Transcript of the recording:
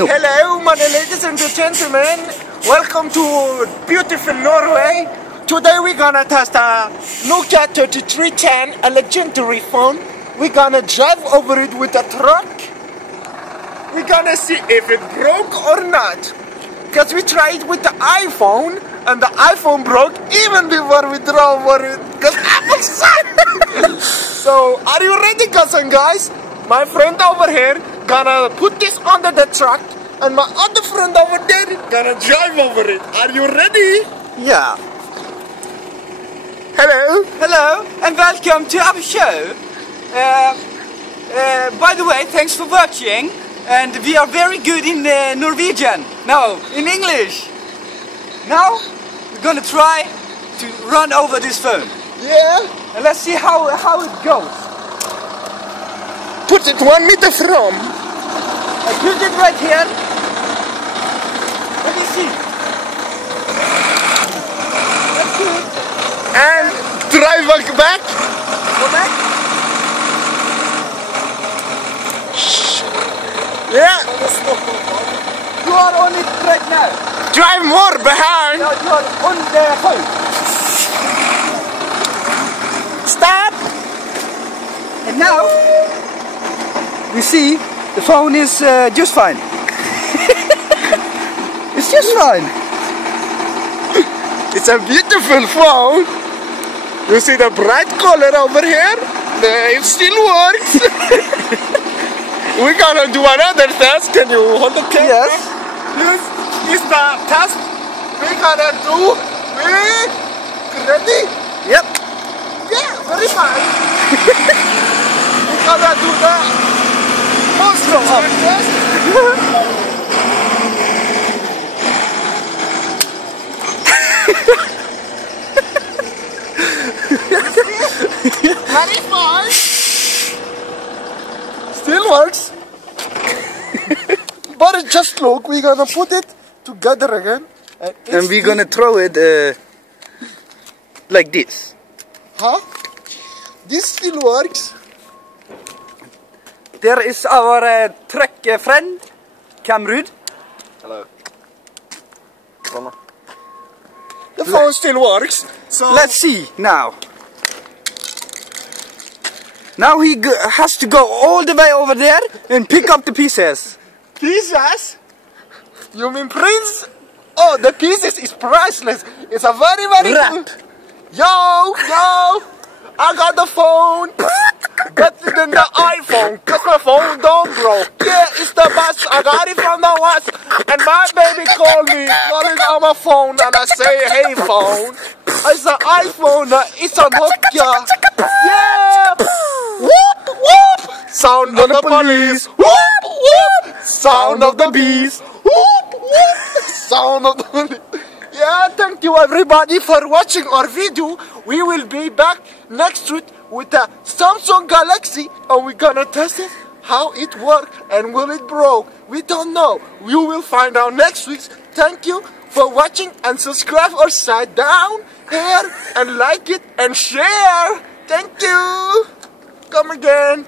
No. Hello, my ladies and gentlemen. Welcome to beautiful Norway. Today we're gonna test a Nokia 3310, a legendary phone. We're gonna drive over it with a truck. We're gonna see if it broke or not. Because we tried with the iPhone, and the iPhone broke even before we drove over it. Because Apple sucked. So, are you ready, cousin guys? My friend over here gonna put this under the truck, and my other friend over there gonna drive over it. Are you ready? Yeah. Hello. Hello, and welcome to our show. By the way, thanks for watching. And we are very good in Norwegian. No, in English. Now, we're gonna try to run over this phone. Yeah. And let's see how it goes. Put it 1 meter from. I put it right here. Let me see. Let's do it. And drive back. Go back. Yeah. You are on it right now. Drive more behind. Now you are on the phone. Stop. And now, we see the phone is just fine. It's just fine. It's a beautiful phone. You see the bright color over here? It still works. We're gonna do another test. Can you hold the camera? Yes. This is the test we're gonna do. Ready? Yep. Yeah, very fine. We're gonna do the monster test. Very fine. Still works. But just look, we're gonna put it together again. And we're gonna throw it like this. Huh? This still works. There is our truck friend, Kamrud. Hello. The phone still works. So Let's see now. Now he has to go all the way over there and pick up the pieces. pieces? You mean Prince? Oh, the pieces is priceless. It's a very Wrap. Yo, I got the phone. Better than the iPhone, cause my phone don't broke. Yeah, it's the best. I got it from the West. And my baby called me, calling on my phone, and I say, hey phone. It's an iPhone, it's a Nokia. Yeah! Whoop, whoop! Sound of the police. Whoop, whoop! Sound of the bees. Whoop, whoop! Sound of the police. Yeah, thank you everybody for watching our video. We will be back next week with a Samsung Galaxy, and we're gonna test it, how it works, and will it broke. We don't know. We will find out next week. Thank you for watching, and subscribe or side down here and like it and share. Thank you. Come again.